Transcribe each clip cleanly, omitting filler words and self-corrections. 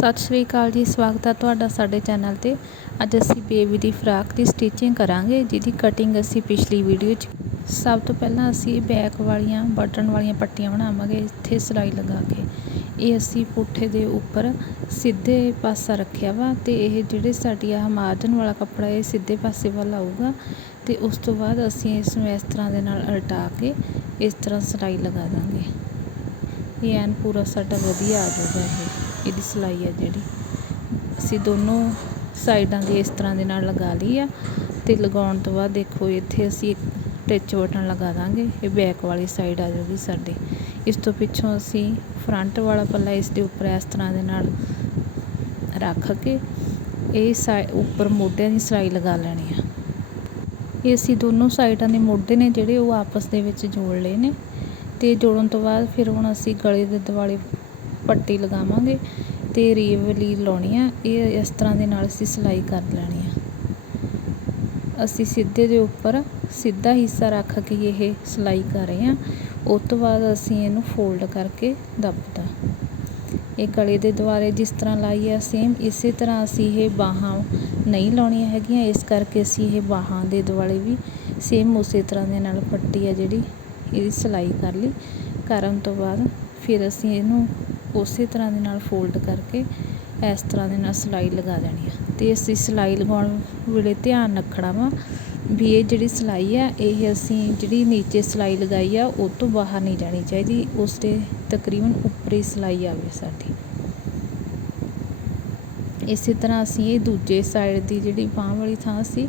सत श्री अकाल जी। स्वागत है तुहाडा साडे चैनल ते। अज असी बेबी दी फ्राक की स्टिचिंग करांगे, जिहदी कटिंग असी पिछली वीडियो च। सब तो पहला असी बैक वालियां बटन वालियां पट्टियां बनावांगे इत्थे सिलाई लगा के। ये असी पुट्ठे दे उपर सीधे पासा रखिया वा ते इह जिहड़ी साडी आह मार्जन वाला कपड़ा ये सीधे पासे वाल आऊगा ते उस तो बाद असी इस नूं इस तरह दे नाल उल्टा के इस तरह सिलाई लगा दांगे। ये एन पूरा साडा वधिया आ जाऊगा। ਇਹਦੀ सिलाई है जिहड़ी असी दोनों साइडों की इस तरह के नाल लगा ली आ ते लगाउण तो बाद देखो इत्थे असी टिच बटन लगा देंगे। ये बैक वाली साइड आ जाएगी साडी। इस तो पिछों असी फ्रंट वाला पल्ला इस दे उपर इस तरह के नाल रख के ये उपर मोढियां की सिलाई लगा लैनी है। ये असी दोनों साइडों के मोढे ने जिहड़े वो आपस दे विच जोड़ लए ने ते जोड़न तो बाद फिर हुण असी गले दे दुआले पट्टी लगावांगे ते रीव लीर लाउणी आ। ये इस तरह के नाल असी सिलाई कर लैनी आ। असी सीधे दे उपर सीधा हिस्सा रख के ये सिलाई कर रहे हैं। उस तो बाद असी इहनूं फोल्ड करके दबदा ये गले दे दुआले जिस तरह लाई है सेम इसे तरह असी ये बाहां नहीं लाउणियां हैगियां। इस करके असी ये बाहां दे दुआले भी सेम उस तरह के नाल पट्टी है जिहड़ी इहदी सिलाई कर ली। करन तो बाद फिर असी इहनूं उस तरह के नाल फोल्ड करके इस तरह के नाल सिलाई लगा देनी है। तो असी सिलाई लगाउण वेले ध्यान रखना वा भी ये जिहड़ी सिलाई है ये असी जिहड़ी नीचे सिलाई लगाई आ उस तो बाहर नहीं जानी चाहिए। उसके तकरीबन उपर ही सिलाई आवे साडी। इस तरह असी ये दूजे साइड की जिहड़ी बांह वाली थां सी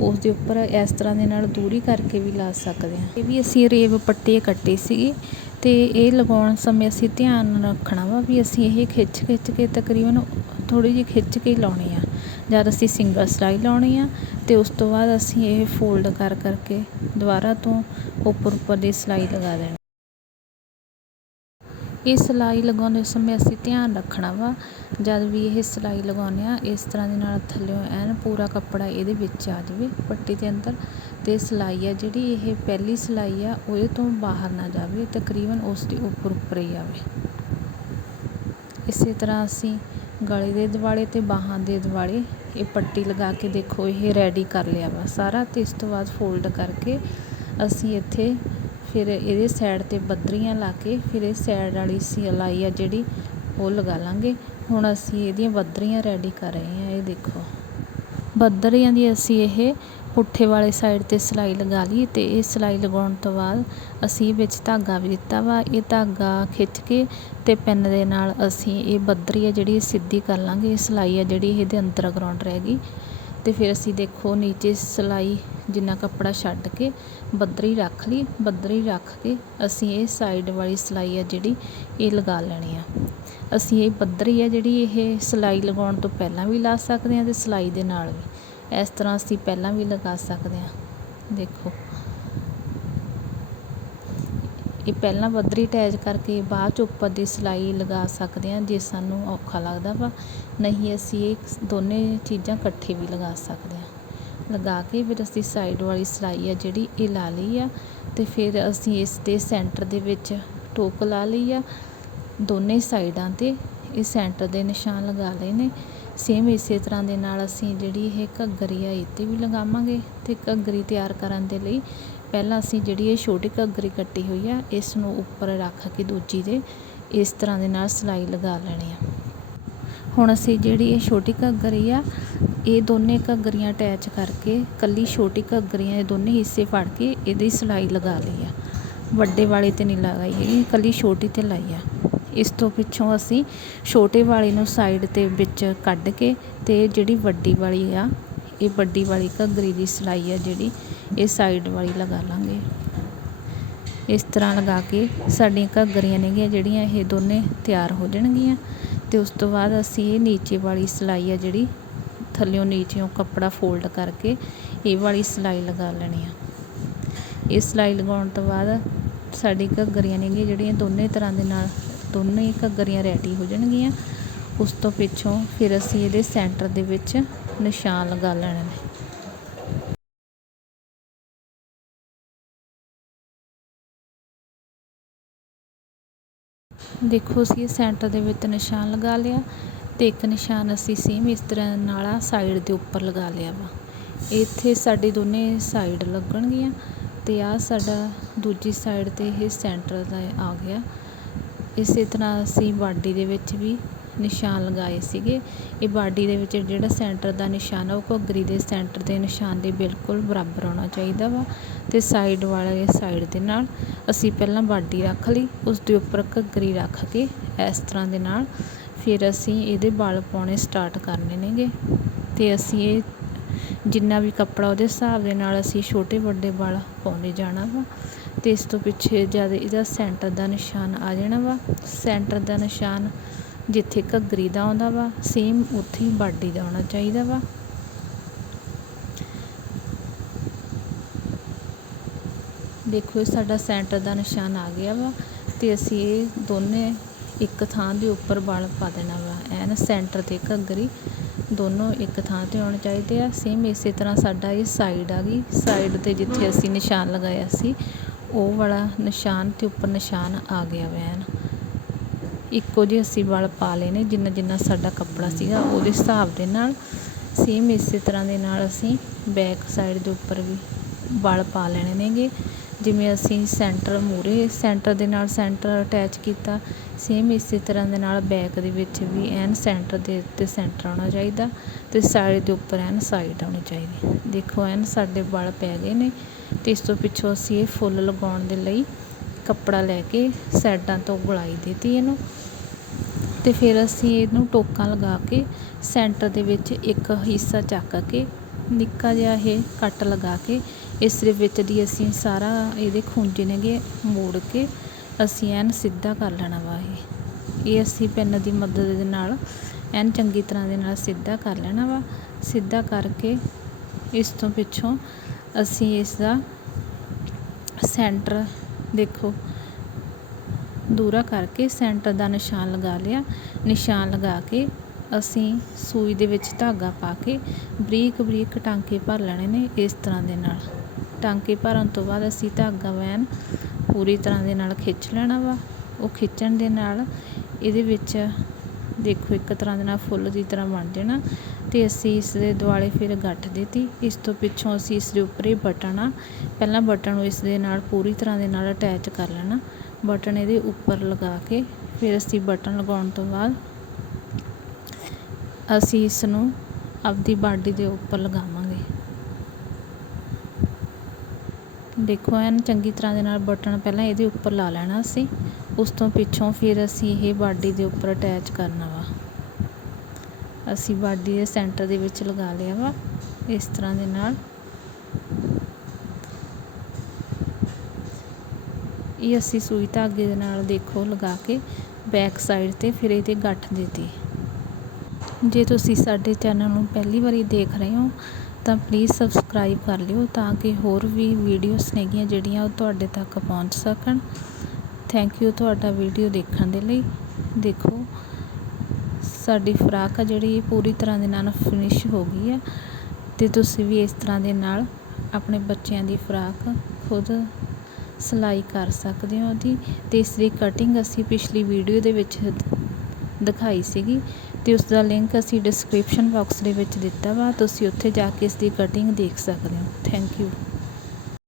उस दे उपर इस तरह के नाल दूरी करके भी ला सकते हैं। ये भी असी रेव पट्टी कट्टी सी ते ये लगाउण समय असी ध्यान रखना वा भी असी ये खिच के तकरीबन थोड़ी जी खिच के लाउणी आ। जद असी सिंगल सिलाई लाउणी आ ते उस तो बाद असी ये फोल्ड कर करके दुबारा तो उपर दी सिलाई लगा देनी। ये सिलाई लगाने समय असी ध्यान रखना वा जब भी ये सिलाई लगाने आ इस तरह के नाल थल्लों एन पूरा कपड़ा ये विच आ जाए पट्टी के अंदर। तो सिलाई है जिहड़ी ये पहली सिलाई आ वो तो बाहर ना जाए, तकरीबन उसके उपर ही आवे। इस तरह असी गले के दुआले ते बाहां दे दुआले ये पट्टी लगा के देखो ये रेडी कर लिया वा सारा। तो इस तो बाद फोल्ड करके असी इत्थे फिर ये साइड ते बदरियां ला के फिर ये साइड वाली सिलाई है जिहड़ी वो लगा लांगे। हुण असी इहदियां बदरियां रेडी कर रहे हैं। ये देखो बदरियां दी असी ये पुट्ठे वाले साइड ते सिलाई लगा ली ते ये सिलाई लगाउण तो बाद असी विच धागा भी दित्ता वा। ये धागा खिच के ते पिन दे नाल असी ये बदरी है जिहड़ी सीधी कर लांगे। ये सिलाई है जिहड़ी इहदे अंदर ग्राउंड रहेगी। तो फिर असी देखो नीचे सिलाई जिन्ना कपड़ा छड्ड के बदरी रख ली। बदरी रख के असी ये साइड वाली सिलाई है जिहड़ी ये लगा लैनी आ। असी ये बदरी है जिहड़ी ये सिलाई लगाउण तो पहलां भी ला सकदे हां ते सिलाई दे नाल भी इस तरह असी पहलां भी लगा सकदे हां। देखो ये पहलां बदरी अटैच करके बाद उपर दी सिलाई लगा सकते हैं जे सानू औखा लगदा वा। नहीं असी ये दोने चीज़ां इकट्ठे भी लगा सकते हैं। लगा के फिर असी साइड वाली सिलाई है जिहड़ी ये ला ली आ ते फिर असी इस दे सेंटर दे विच टोक ला ली आ। दोने साइडां ते ये सेंटर दे निशान लगा लए ने। सेम इस तरह के नाल असी जिहड़ी ये घग्गरी है इत्ते भी लगावांगे। ते घग्गरी तैयार करन दे लई पहलां असी जिहड़ी ये छोटी घग्गरी कट्टी हुई है इस नूं उपर रख के दूजी दे इस तरह के नाल सिलाई लगा लैनी है। हुण असी जिहड़ी ये छोटी घग्गरी आ ये दोने घग्गरियां अटैच करके कल्ली छोटी घग्गरियां ये दोने हिस्से फड़ के इहदी सिलाई लगा लई आ। वड्डे वाले ते नहीं लगाई हैगी, कल्ली छोटी ते लाई आ। इस तो पिछों असी छोटे वाले नूं साइड ते विच कढ के ते जिहड़ी वड्डी वाली आ ये वड्डी वाली घग्गरी की सिलाई है जिहड़ी ये साइड वाली लगा लांगे। इस तरह लगा के साडियां घग्गरियां ने जिहड़ियां ये दोने तैयार हो जाणगियां। ते उस तो बाद असी ये नीचे वाली सिलाई है जिहड़ी थल्लों नीचों कपड़ा फोल्ड करके ये वाली सिलाई लगा लैनी आ। ये सिलाई लगाउण तो बाद साडी घग्गरियां ने जिहड़ियां दोने तरह दे नाल दोने घग्गरियां रेडी हो जाणगियां। उस तो पिछों फिर असी इहदे सेंटर दे विच निशान लगा लैणे ने। देखो असी सेंटर दे विच निशान लगा लिया ਤੇ ਇੱਕ ਨਿਸ਼ਾਨ ਅਸੀਂ ਸੇਮ ਇਸ ਤਰ੍ਹਾਂ ਨਾਲ ਆ ਸਾਈਡ ਦੇ ਉੱਪਰ ਲਗਾ ਲਿਆ ਵਾ। ਇੱਥੇ ਸਾਡੇ ਦੋਨੇ ਸਾਈਡ ਲੱਗਣਗੀਆਂ ਤੇ ਆ ਸਾਡਾ ਦੂਜੀ ਸਾਈਡ ਤੇ ਇਹ ਸੈਂਟਰ ਦਾ ਆ ਗਿਆ। ਇਸੇ ਤਰ੍ਹਾਂ ਅਸੀਂ ਬਾਡੀ ਦੇ ਵਿੱਚ ਵੀ ਨਿਸ਼ਾਨ ਲਗਾਏ ਸੀਗੇ। ਇਹ ਬਾਡੀ ਦੇ ਵਿੱਚ ਜਿਹੜਾ ਸੈਂਟਰ ਦਾ ਨਿਸ਼ਾਨ ਆ ਉਹ ਘੱਗਰੀ ਦੇ ਸੈਂਟਰ ਦੇ ਨਿਸ਼ਾਨ ਦੇ ਬਿਲਕੁਲ ਬਰਾਬਰ ਆਉਣਾ ਚਾਹੀਦਾ ਵਾ। ਤੇ ਸਾਈਡ ਵਾਲੇ ਸਾਈਡ ਦੇ ਨਾਲ ਅਸੀਂ ਪਹਿਲਾਂ ਬਾਡੀ ਰੱਖ ਲਈ, ਉਸ ਦੇ ਉੱਪਰ ਘੱਗਰੀ ਰੱਖ ਕੇ ਇਸ ਤਰ੍ਹਾਂ ਦੇ ਨਾਲ ਫਿਰ ਅਸੀਂ ਇਹਦੇ ਵਲ ਪਾਉਣੇ ਸਟਾਰਟ ਕਰਨੇ ਨੇਗੇ। ਤੇ ਅਸੀਂ ਇਹ ਜਿੰਨਾ ਵੀ ਕੱਪੜਾ ਉਹਦੇ ਹਿਸਾਬ ਦੇ ਨਾਲ ਅਸੀਂ ਛੋਟੇ ਵੱਡੇ ਵਲ ਪਾਉਂਦੇ ਜਾਣਾ ਵਾ। ਤੇ ਇਸ ਤੋਂ ਪਿੱਛੇ ਜਦ ਇਹਦਾ ਸੈਂਟਰ ਦਾ ਨਿਸ਼ਾਨ ਆ ਜਾਣਾ ਵਾ, ਸੈਂਟਰ ਦਾ ਨਿਸ਼ਾਨ ਜਿੱਥੇ ਘੱਗਰੀ ਦਾ ਆਉਂਦਾ ਵਾ ਸੇਮ ਉੱਥੇ ਹੀ ਬਾਡੀ ਦਾ ਆਉਣਾ ਚਾਹੀਦਾ ਵਾ। ਦੇਖੋ ਇਹ ਸਾਡਾ ਸੈਂਟਰ ਦਾ ਨਿਸ਼ਾਨ ਆ ਗਿਆ ਵਾ। ਤੇ ਅਸੀਂ ਇਹ ਦੋਨੇ ਇੱਕ ਥਾਂ ਦੇ ਉੱਪਰ ਵਲ ਪਾ ਦੇਣਾ ਵਾ। ਐਨ ਸੈਂਟਰ ਤੇ ਘੱਗਰੀ ਦੋਨੋਂ ਇੱਕ ਥਾਂ ਤੇ ਆਉਣੇ ਚਾਹੀਦੇ ਆ। ਸੇਮ ਇਸੇ ਤਰ੍ਹਾਂ ਸਾਡਾ ਇਹ ਸਾਈਡ ਆ ਗਈ, ਸਾਈਡ ਤੇ ਜਿੱਥੇ ਅਸੀਂ ਨਿਸ਼ਾਨ ਲਗਾਇਆ ਸੀ ਉਹ ਵਾਲਾ ਨਿਸ਼ਾਨ ਤੇ ਉੱਪਰ ਨਿਸ਼ਾਨ ਆ ਗਿਆ ਵਾ। ਐਨ ਇੱਕੋ ਜਿਹੇ ਅਸੀਂ ਵਲ ਪਾ ਲਏ ਨੇ, ਜਿੰਨਾ ਜਿੰਨਾ ਸਾਡਾ ਕੱਪੜਾ ਸੀਗਾ ਉਹਦੇ ਹਿਸਾਬ ਦੇ ਨਾਲ। ਸੇਮ ਇਸੇ ਤਰ੍ਹਾਂ ਦੇ ਨਾਲ ਅਸੀਂ ਬੈਕ ਸਾਈਡ ਦੇ ਉੱਪਰ ਵੀ ਵਲ ਪਾ ਲੈਣੇ ਨੇਗੇ। ਜਿਵੇਂ ਅਸੀਂ ਸੈਂਟਰ ਮੂਹਰੇ ਸੈਂਟਰ ਦੇ ਨਾਲ ਸੈਂਟਰ ਅਟੈਚ ਕੀਤਾ, ਸੇਮ ਇਸੇ ਤਰ੍ਹਾਂ ਦੇ ਨਾਲ ਬੈਕ ਦੇ ਵਿੱਚ ਵੀ ਐਨ ਸੈਂਟਰ ਦੇ ਉੱਤੇ ਸੈਂਟਰ ਆਉਣਾ ਚਾਹੀਦਾ ਤੇ ਸਾਈਡ ਦੇ ਉੱਪਰ ਐਨ ਸਾਈਡ ਆਉਣੀ ਚਾਹੀਦੀ। ਦੇਖੋ ਐਨ ਸਾਡੇ ਵਲ ਪੈ ਗਏ ਨੇ। ਤੇ ਇਸ ਤੋਂ ਪਿੱਛੋਂ ਅਸੀਂ ਇਹ ਫੁੱਲ ਲਗਾਉਣ ਦੇ ਲਈ ਕੱਪੜਾ ਲੈ ਕੇ ਸਾਈਡਾਂ ਤੋਂ ਗੁਲਾਈ ਦਿੱਤੀ ਇਹਨੂੰ। ਤੇ ਫਿਰ ਅਸੀਂ ਇਹਨੂੰ ਟੋਕਾਂ ਲਗਾ ਕੇ ਸੈਂਟਰ ਦੇ ਵਿੱਚ ਇੱਕ ਹਿੱਸਾ ਚੱਕ ਕੇ ਨਿੱਕਾ ਜਿਹਾ ਇਹ ਕੱਟ ਲਗਾ ਕੇ ਇਸ ਦੇ ਵਿੱਚ ਦੀ ਅਸੀਂ ਸਾਰਾ ਇਹਦੇ ਖੂੰਜੇ ਨੇਗੇ ਮੋੜ ਕੇ ਅਸੀਂ ਐਨ ਸਿੱਧਾ ਕਰ ਲੈਣਾ ਵਾ। ਇਹ ਅਸੀਂ ਪੈਨ ਦੀ ਮਦਦ ਦੇ ਨਾਲ ਐਨ ਚੰਗੀ ਤਰ੍ਹਾਂ ਦੇ ਨਾਲ ਸਿੱਧਾ ਕਰ ਲੈਣਾ ਵਾ। ਸਿੱਧਾ ਕਰਕੇ ਇਸ ਤੋਂ ਪਿੱਛੋਂ ਅਸੀਂ ਇਸ ਦਾ ਸੈਂਟਰ ਦੇਖੋ ਦੂਰਾ ਕਰਕੇ ਸੈਂਟਰ ਦਾ ਨਿਸ਼ਾਨ ਲਗਾ ਲਿਆ। ਨਿਸ਼ਾਨ ਲਗਾ ਕੇ ਅਸੀਂ ਸੂਈ ਦੇ ਵਿੱਚ ਧਾਗਾ ਪਾ ਕੇ ਬਰੀਕ ਬਰੀਕ ਟਾਂਕੇ ਭਰ ਲੈਣੇ ਨੇ ਇਸ ਤਰ੍ਹਾਂ ਦੇ ਨਾਲ। ਟਾਂਕੇ ਭਰਨ ਤੋਂ ਬਾਅਦ ਅਸੀਂ ਧਾਗਾ ਐਨ ਪੂਰੀ ਤਰ੍ਹਾਂ ਦੇ ਨਾਲ ਖਿੱਚ ਲੈਣਾ ਵਾ। ਉਹ ਖਿੱਚਣ ਦੇ ਨਾਲ ਇਹਦੇ ਵਿੱਚ ਦੇਖੋ ਇੱਕ ਤਰ੍ਹਾਂ ਦੇ ਨਾਲ ਫੁੱਲ ਦੀ ਤਰ੍ਹਾਂ ਬਣ ਜਾਣਾ। ਤੇ ਅਸੀਂ ਇਸ ਦੇ ਦੁਆਲੇ ਫਿਰ ਗੱਠ ਦਿੱਤੀ। ਇਸ ਤੋਂ ਪਿੱਛੋਂ ਅਸੀਂ ਇਸ ਦੇ ਉੱਪਰ ਇਹ ਬਟਨ ਆ, ਪਹਿਲਾਂ ਬਟਨ ਨੂੰ ਇਸ ਦੇ ਨਾਲ ਪੂਰੀ ਤਰ੍ਹਾਂ ਦੇ ਨਾਲ ਅਟੈਚ ਕਰ ਲੈਣਾ। ਬਟਨ ਇਹਦੇ ਉੱਪਰ ਲਗਾ ਕੇ ਫਿਰ ਅਸੀਂ ਬਟਨ ਲਗਾਉਣ ਤੋਂ ਬਾਅਦ ਅਸੀਂ ਇਸ ਨੂੰ ਆਪਦੀ ਬਾਡੀ ਦੇ ਉੱਪਰ ਲਗਾਵਾਂਗੇ। ਦੇਖੋ ਐਨ ਚੰਗੀ ਤਰ੍ਹਾਂ ਦੇ ਨਾਲ ਬਟਨ ਪਹਿਲਾਂ ਇਹਦੇ ਉੱਪਰ ਲਾ ਲੈਣਾ ਅਸੀਂ, ਉਸ ਤੋਂ ਪਿੱਛੋਂ ਫਿਰ ਅਸੀਂ ਇਹ ਬਾਡੀ ਦੇ ਉੱਪਰ ਅਟੈਚ ਕਰਨਾ ਵਾ। ਅਸੀਂ ਬਾਡੀ ਦੇ ਸੈਂਟਰ ਦੇ ਵਿੱਚ ਲਗਾ ਲਿਆ ਵਾ ਇਸ ਤਰ੍ਹਾਂ ਦੇ ਨਾਲ। ਇਹ ਅਸੀਂ ਸੂਈ ਧਾਗੇ ਦੇ ਨਾਲ ਦੇਖੋ ਲਗਾ ਕੇ ਬੈਕ ਸਾਈਡ ਤੇ ਫਿਰ ਇਹਦੇ ਗੱਠ ਦਿੱਤੀ। ਜੇ ਤੁਸੀਂ ਸਾਡੇ ਚੈਨਲ ਨੂੰ ਪਹਿਲੀ ਵਾਰੀ ਦੇਖ ਰਹੇ ਹੋ ਤਾਂ ਪਲੀਜ਼ ਸਬਸਕ੍ਰਾਈਬ ਕਰ ਲਿਓ ਤਾਂ ਕਿ ਹੋਰ ਵੀ ਵੀਡੀਓਸ ਨੇਗੀਆਂ ਜਿਹੜੀਆਂ ਉਹ ਤੁਹਾਡੇ ਤੱਕ ਪਹੁੰਚ ਸਕਣ। ਥੈਂਕ ਯੂ ਤੁਹਾਡਾ ਵੀਡੀਓ ਦੇਖਣ ਦੇ ਲਈ। ਦੇਖੋ ਸਾਡੀ ਫਰਾਕ ਆ ਜਿਹੜੀ ਪੂਰੀ ਤਰ੍ਹਾਂ ਦੇ ਨਾਲ ਫਿਨਿਸ਼ ਹੋ ਗਈ ਆ। ਤੇ ਤੁਸੀਂ ਵੀ ਇਸ ਤਰ੍ਹਾਂ ਦੇ ਨਾਲ ਆਪਣੇ ਬੱਚਿਆਂ ਦੀ ਫਰਾਕ ਖੁਦ ਸਿਲਾਈ ਕਰ ਸਕਦੇ ਹੋ ਉਹਦੀ। ਤੇ ਇਸ ਦੀ ਕਟਿੰਗ ਅਸੀਂ ਪਿਛਲੀ ਵੀਡੀਓ ਦੇ ਵਿੱਚ ਦਿਖਾਈ ਸੀਗੀ ਤੇ ਉਸ ਦਾ ਲਿੰਕ ਅਸੀਂ ਡਿਸਕ੍ਰਿਪਸ਼ਨ ਬਾਕਸ ਦੇ ਵਿੱਚ ਦਿੱਤਾ ਵਾ। ਤੁਸੀਂ ਉੱਥੇ ਜਾ ਕੇ ਇਸ ਦੀ ਕਟਿੰਗ ਦੇਖ ਸਕਦੇ ਹੋ। Thank you.